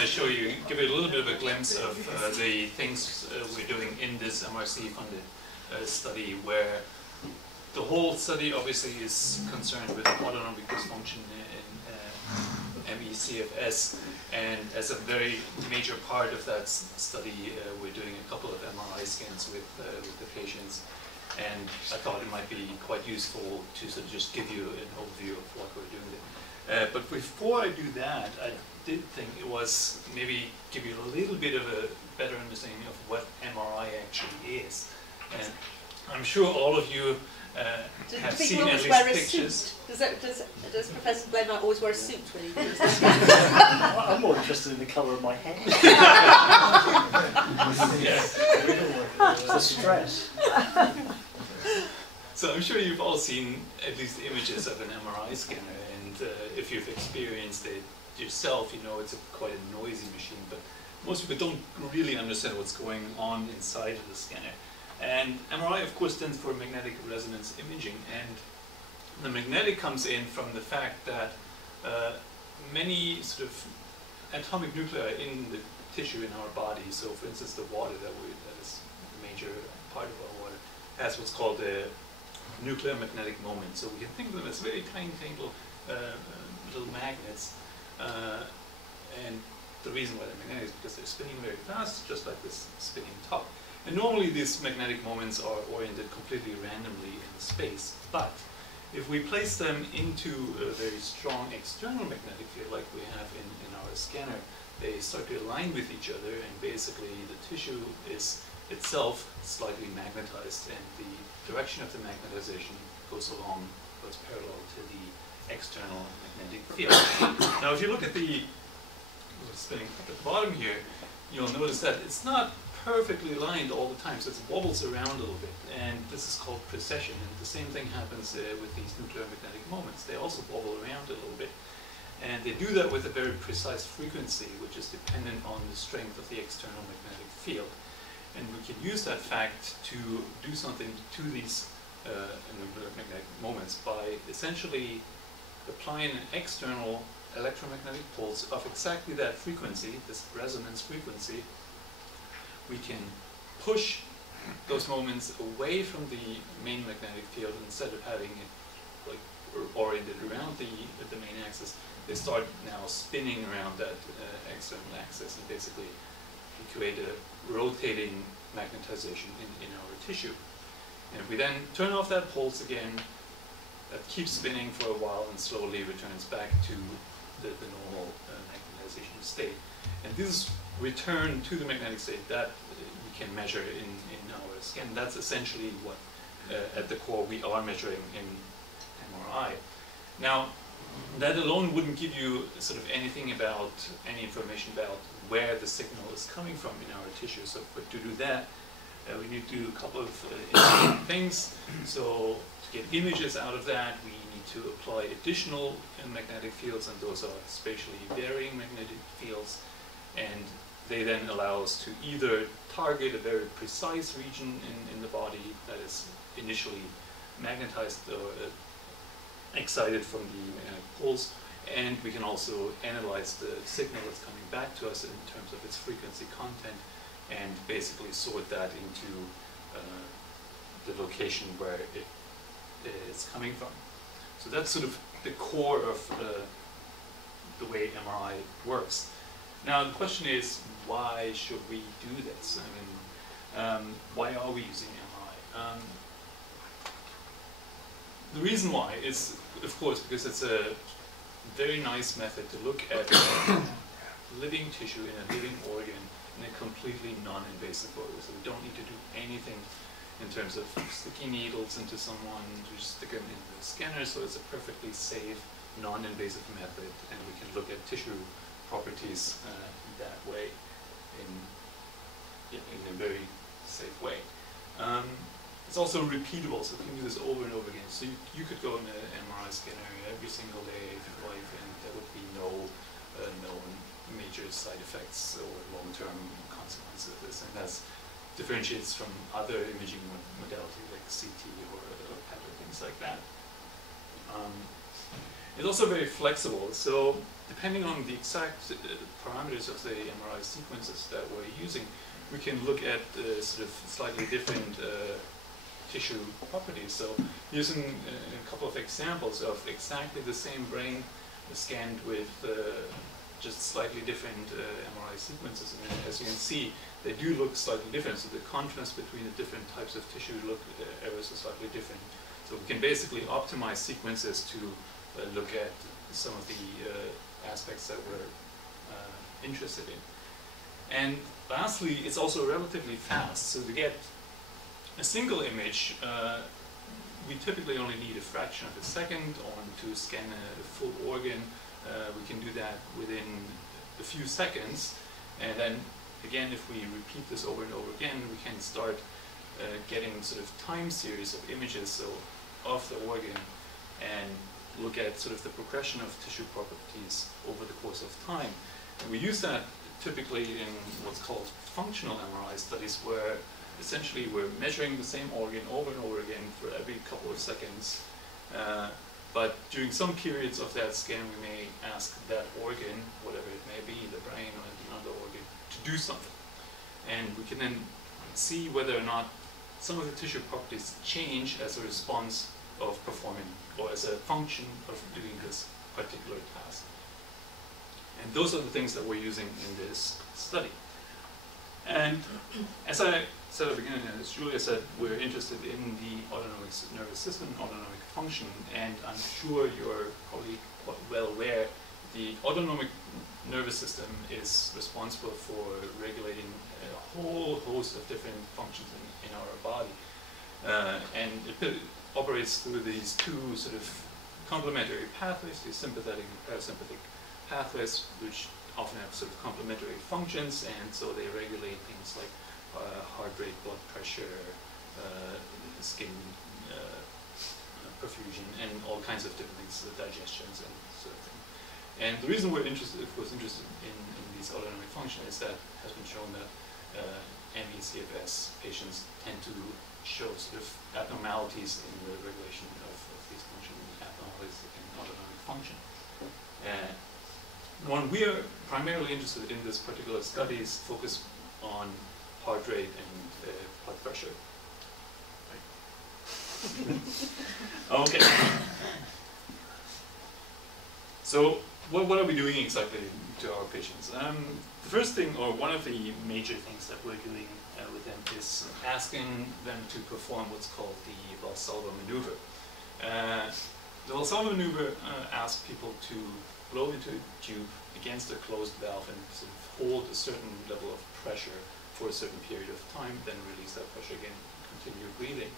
to show you, give you a little bit of a glimpse of the things we're doing in this MRC-funded study, where the whole study obviously is concerned with autonomic dysfunction in ME/CFS, and as a very major part of that study, we're doing a couple of MRI scans with the patients, and I thought it might be quite useful to sort of just give you an overview of what we're doing there. But before I do that, I did think it was maybe give you a little bit of a better understanding of what MRI actually is. And I'm sure all of you have seen at least pictures. Does Professor Blenheim always wear a suit when he does this? I'm more interested in the colour of my hair. Yes. The stress. So I'm sure you've all seen at least images of an MRI scanner, and if you've experienced it yourself, you know it's quite a noisy machine, but most people don't really understand what's going on inside of the scanner. And MRI, of course, stands for magnetic resonance imaging, and the magnetic comes in from the fact that many sort of atomic nuclei in the tissue in our body, so for instance the water that is a major part of our water, has what's called a nuclear magnetic moment. So we can think of them as very tiny little magnets, and the reason why they're magnetic is because they're spinning very fast, just like this spinning top. And normally these magnetic moments are oriented completely randomly in space, but if we place them into a very strong external magnetic field like we have in our scanner, they start to align with each other, and basically the tissue is itself slightly magnetized, and the direction of the magnetization goes along what's parallel to the external magnetic field. Now if you look at the spinning at the bottom here, you'll notice that it's not perfectly aligned all the time, so it wobbles around a little bit, and this is called precession, and the same thing happens with these nuclear magnetic moments. They also wobble around a little bit, and they do that with a very precise frequency, which is dependent on the strength of the external magnetic field. And we can use that fact to do something to these nuclear magnetic moments by essentially applying an external electromagnetic pulse of exactly that frequency, this resonance frequency. We can push those moments away from the main magnetic field, and instead of having it like oriented around the main axis, they start now spinning around that external axis, and basically we create a rotating magnetization in our tissue. And if we then turn off that pulse again, that keeps spinning for a while and slowly returns back to the normal magnetization state. And this return to the magnetic state that we can measure in our scan. That's essentially what, at the core, we are measuring in MRI. Now, that alone wouldn't give you sort of any information about where the signal is coming from in our tissue. So to do that, we need to do a couple of things. So to get images out of that, we need to apply additional magnetic fields, and those are spatially varying magnetic fields. And they then allow us to either target a very precise region in the body that is initially magnetized or excited from the pulse, and we can also analyze the signal that's coming back to us in terms of its frequency content, and basically sort that into the location where it is coming from. So that's sort of the core of the way MRI works. Now the question is, why should we do this? I mean, why are we using MRI? The reason why is, of course, because it's a very nice method to look at living tissue in a living organ in a completely non-invasive way. So we don't need to do anything in terms of sticking needles into someone, to stick them in the scanner. So it's a perfectly safe, non-invasive method, and we can look at tissue properties that way in a very safe way. It's also repeatable, so we can do this over and over again. So you could go in an MRI scanner every single day of your life, and there would be no known major side effects or long-term consequences of this. And that differentiates from other imaging modalities like CT or PET or things like that. It's also very flexible, so depending on the exact parameters of the MRI sequences that we're using, we can look at sort of slightly different tissue properties. So using a couple of examples of exactly the same brain scanned with just slightly different MRI sequences, and as you can see, they do look slightly different. So the contrast between the different types of tissue look ever so slightly different. So we can basically optimize sequences to look at some of the aspects that we're interested in. And lastly, it's also relatively fast. So to get a single image, we typically only need a fraction of a second, or to scan a full organ, we can do that within a few seconds. And then again, if we repeat this over and over again, we can start getting sort of time series of images, so of the organ, and look at sort of the progression of tissue properties over the course of time. And we use that typically in what's called functional MRI studies, where essentially we're measuring the same organ over and over again for every couple of seconds. But during some periods of that scan, we may ask that organ, whatever it may be, the brain or another organ, to do something. And we can then see whether or not some of the tissue properties change as a response of performing, or as a function of doing this particular task. And those are the things that we're using in this study. And as I said at the beginning, as Julia said, we're interested in the autonomic nervous system, autonomic function, and I'm sure you're probably quite well aware the autonomic nervous system is responsible for regulating a whole host of different functions in our body. And it operates through these two sort of complementary pathways, these sympathetic and parasympathetic pathways, which often have sort of complementary functions, and so they regulate things like heart rate, blood pressure, skin perfusion, and all kinds of different things, digestions and sort of thing. And the reason we're interested in these autonomic function is that it has been shown that ME CFS patients tend to show sort of abnormalities in the regulation of these functional abnormalities in autonomic function. One we are primarily interested in this particular study is focused on heart rate and blood pressure. Right. Okay. So what are we doing exactly to our patients? The first thing, or one of the major things that we're doing with them is asking them to perform what's called the Valsalva maneuver. The Valsalva maneuver asks people to blow into a tube against a closed valve and sort of hold a certain level of pressure for a certain period of time, then release that pressure again, continue breathing.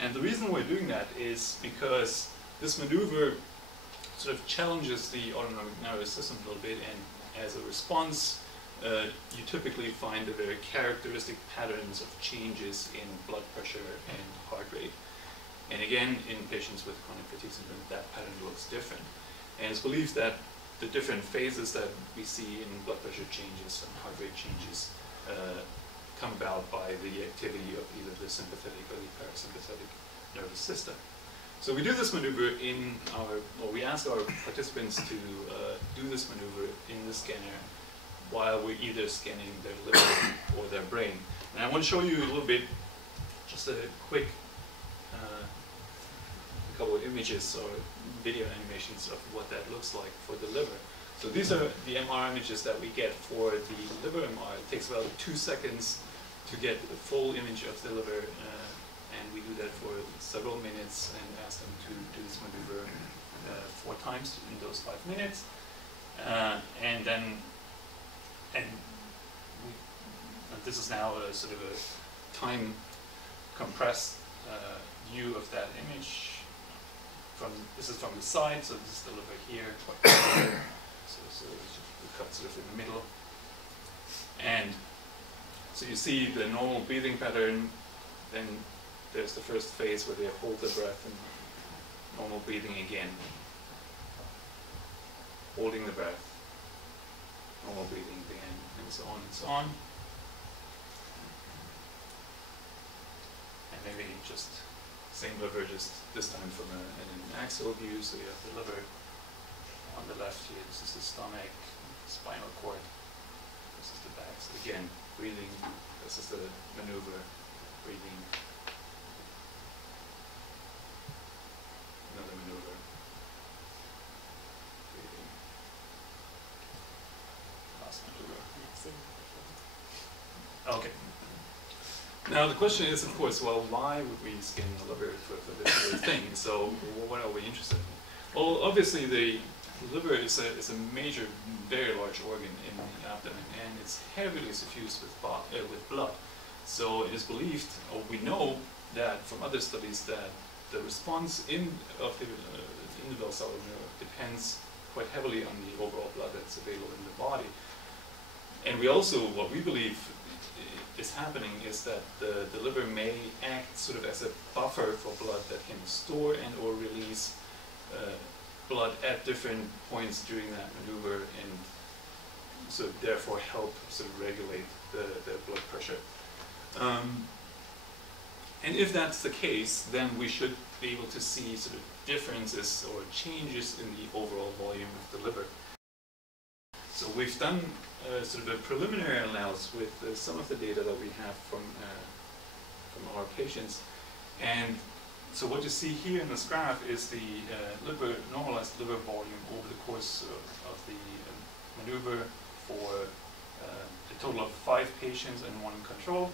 And the reason we're doing that is because this maneuver sort of challenges the autonomic nervous system a little bit, and as a response, you typically find the very characteristic patterns of changes in blood pressure and heart rate. And again, in patients with chronic fatigue syndrome, that pattern looks different. And it's believed that the different phases that we see in blood pressure changes and heart rate changes come about by the activity of either the sympathetic or the parasympathetic nervous system. So we do this maneuver in we ask our participants to do this maneuver in the scanner while we're either scanning their liver or their brain. And I want to show you a little bit, just a quick couple of images or video animations of what that looks like for the liver. So these are the MR images that we get for the liver MR. It takes about 2 seconds to get a full image of the liver, and we do that for several minutes and ask them to do this maneuver 4 times in those 5 minutes. And this is now a sort of a time compressed view of that image. This is from the side, so this is the liver here. So we cut sort of in the middle. And so you see the normal breathing pattern, then there's the first phase where they hold the breath and normal breathing again. Holding the breath, normal breathing again, and so on and so on. And maybe just same liver, just this time from an axial view, so you have the liver on the left here, this is the stomach, spinal cord, this is the back. So again, breathing, this is the maneuver, breathing, another maneuver, breathing, last maneuver. Okay. Now the question is, of course, well, why would we scan the liver for this sort of thing? So what are we interested in? Well, obviously the liver is a major, very large organ in the abdomen, and it's heavily suffused with blood. So it is believed, or we know that from other studies, that the response of the valsalva nerve depends quite heavily on the overall blood that's available in the body. And we also, what we believe is happening is that the liver may act sort of as a buffer for blood that can store and or release blood at different points during that maneuver, and so therefore help sort of regulate the blood pressure. And if that's the case, then we should be able to see sort of differences or changes in the overall volume of the liver. So we've done sort of a preliminary analysis with some of the data that we have from our patients. And so what you see here in this graph is the normalized liver volume over the course of the maneuver for a total of 5 patients and 1 control.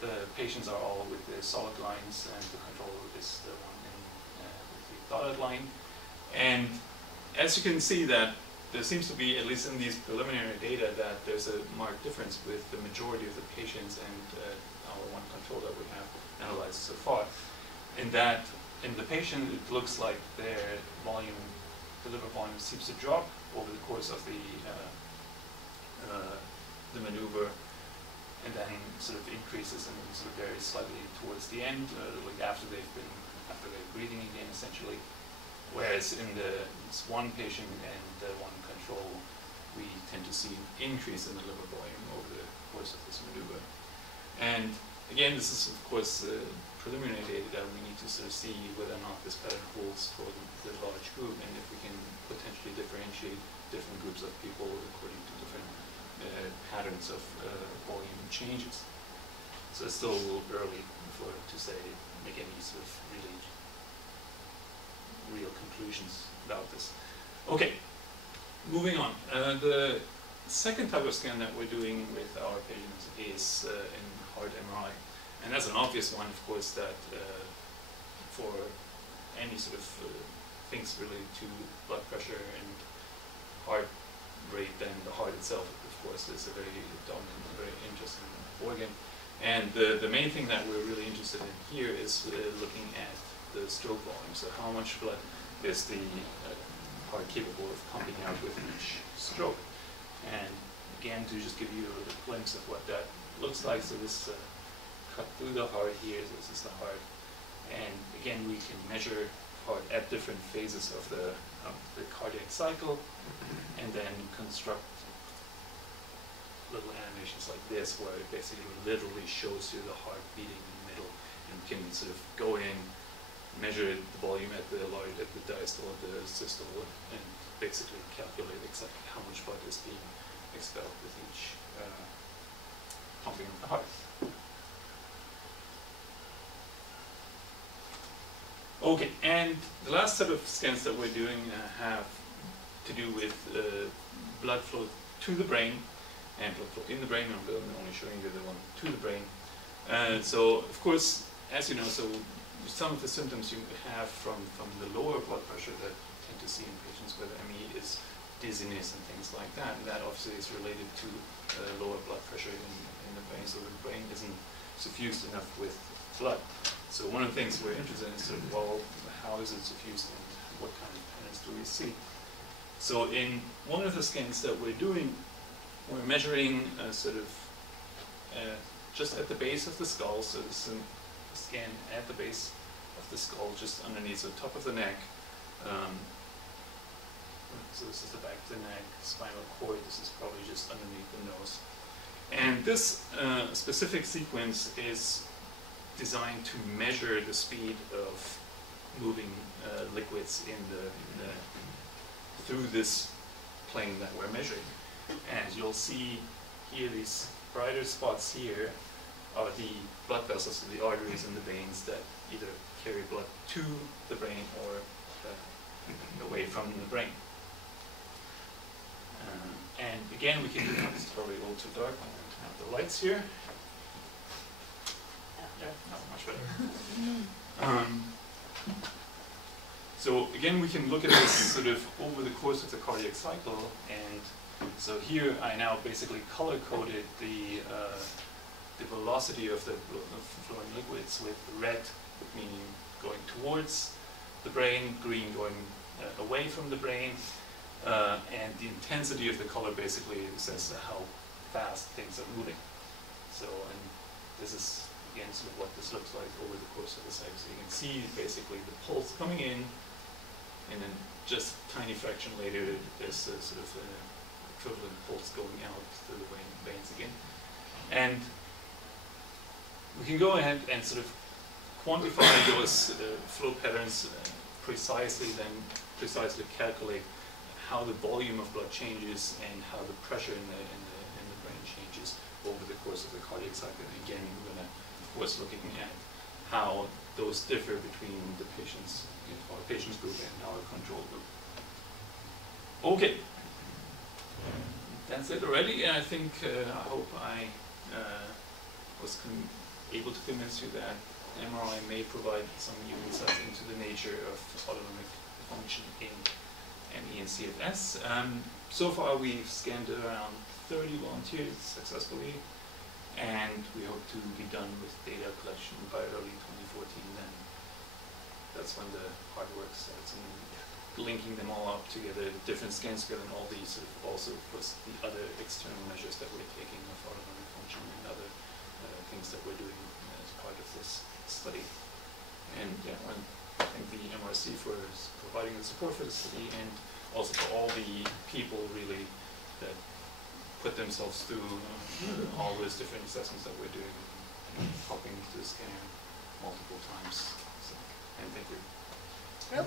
The patients are all with the solid lines, and the control is the one with the dotted line. And as you can see, that there seems to be, at least in these preliminary data, that there's a marked difference with the majority of the patients and our 1 control that we have analyzed so far. And that in the patient, it looks like their volume, the liver volume, seems to drop over the course of the maneuver, and then sort of increases and sort of very slightly towards the end, like after they're breathing again, essentially. Whereas in this 1 patient and the 1 control, we tend to see an increase in the liver volume over the course of this maneuver. And again, this is of course preliminary data that we need to sort of see whether or not this pattern holds for the large group, and if we can potentially differentiate different groups of people according to different patterns of volume changes. So it's still a little early to say, make any sort of really real conclusions about this. Okay, moving on. The second type of scan that we're doing with our patients is in heart MRI. And that's an obvious one, of course, that for any sort of things related to blood pressure and heart rate, then the heart itself, of course, is a very dominant, very interesting organ. And the main thing that we're really interested in here is looking at the stroke volume. So how much blood is the heart capable of pumping out with each stroke? And again, to just give you a glimpse of what that looks like, so this cut through the heart here, so this is the heart. And again, we can measure heart at different phases of the cardiac cycle, and then construct little animations like this, where it basically literally shows you the heart beating in the middle, and you can sort of go in, measure the volume at the diastole, at the systole, and basically calculate exactly how much blood is being expelled with each pumping of the heart. Okay, and the last set of scans that we're doing have to do with blood flow to the brain and blood flow in the brain. I'm only showing you the one to the brain. So, of course, as you know, so some of the symptoms you have from the lower blood pressure that you tend to see in patients with ME is dizziness and things like that. And that obviously is related to lower blood pressure in the brain, so the brain isn't suffused enough with blood. So one of the things we're interested in is sort of, well, how is it suffused and what kind of patterns do we see? So in one of the scans that we're doing, we're measuring sort of just at the base of the skull. So this is a scan at the base of the skull, just underneath the top of the neck. So this is the back of the neck, spinal cord. This is probably just underneath the nose. And this specific sequence is designed to measure the speed of moving liquids in the through this plane that we're measuring. And you'll see here these brighter spots here are the blood vessels, the arteries and the veins that either carry blood to the brain or away from the brain. And again, we can do this. It's probably a little too dark. I'm going to turn out the lights here. Yeah, not much better. So again, we can look at this sort of over the course of the cardiac cycle. And so here I now basically color-coded the velocity of the flowing liquids with red meaning going towards the brain, green going away from the brain, and the intensity of the color basically says how fast things are moving. So, and this is again sort of what this looks like over the course of the cycle. So you can see basically the pulse coming in, and then just a tiny fraction later there's a sort of equivalent pulse going out through the veins again. And we can go ahead and sort of quantify those flow patterns precisely calculate how the volume of blood changes and how the pressure in the brain changes over the course of the cardiac cycle. And again, we're going to, of course, looking at how those differ between the patients, our patients group and our control group. Okay, that's it already. And I think I hope I was able to convince you that MRI may provide some new insights into the nature of autonomic function in ME and CFS. So far we've scanned around 30 volunteers successfully, and we hope to be done with data collection by early 2014. Then that's when the hard work starts, and linking them all up together, different scans together, and all these sort of also plus the other external measures that we're taking of autonomic function and other things that we're doing as part of this study. And yeah, I thank the MRC for providing the support for the study, and also for all the people really that put themselves through all those different assessments that we're doing, and helping to scan multiple times. So, and thank you. Well,